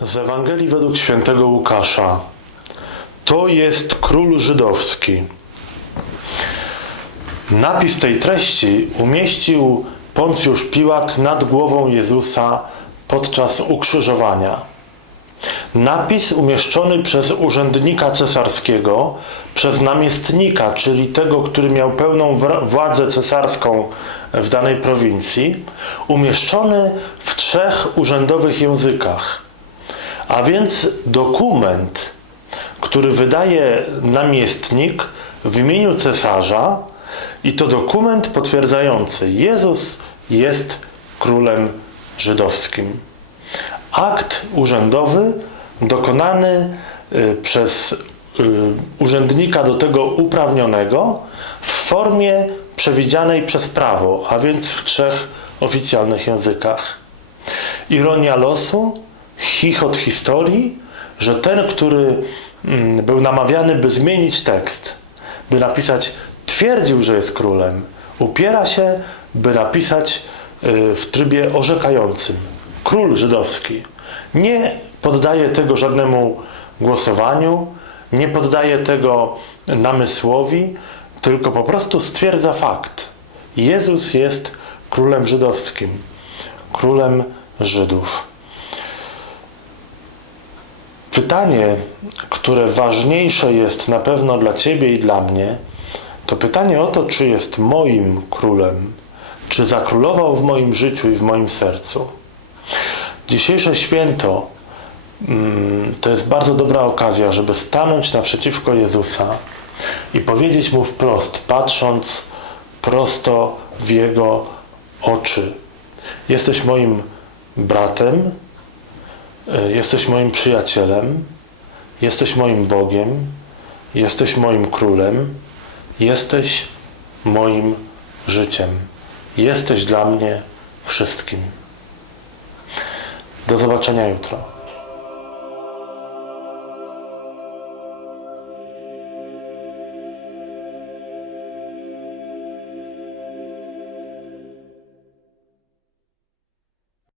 Z Ewangelii według świętego Łukasza. To jest król żydowski. Napis tej treści umieścił Poncjusz Piłat nad głową Jezusa podczas ukrzyżowania. Napis umieszczony przez urzędnika cesarskiego, przez namiestnika, czyli tego, który miał pełną władzę cesarską w danej prowincji, umieszczony w trzech urzędowych językach. A więc dokument, który wydaje namiestnik w imieniu cesarza, i to dokument potwierdzający: Jezus jest królem żydowskim. Akt urzędowy dokonany y, przez y, urzędnika do tego uprawnionego w formie przewidzianej przez prawo, a więc w trzech oficjalnych językach. Ironia losu, chichot historii, że ten, który mm, był namawiany, by zmienić tekst, by napisać, twierdził, że jest królem, upiera się, by napisać y, w trybie orzekającym. Król żydowski nie poddaje tego żadnemu głosowaniu, nie poddaje tego namysłowi, tylko po prostu stwierdza fakt. Jezus jest królem żydowskim, królem Żydów. Pytanie, które ważniejsze jest na pewno dla Ciebie i dla mnie, to pytanie o to, czy jest moim królem, czy zakrólował w moim życiu i w moim sercu. Dzisiejsze święto mm, to jest bardzo dobra okazja, żeby stanąć naprzeciwko Jezusa i powiedzieć Mu wprost, patrząc prosto w Jego oczy: Jesteś moim bratem, jesteś moim przyjacielem, jesteś moim Bogiem, jesteś moim królem, jesteś moim życiem, jesteś dla mnie wszystkim. Do zobaczenia jutro.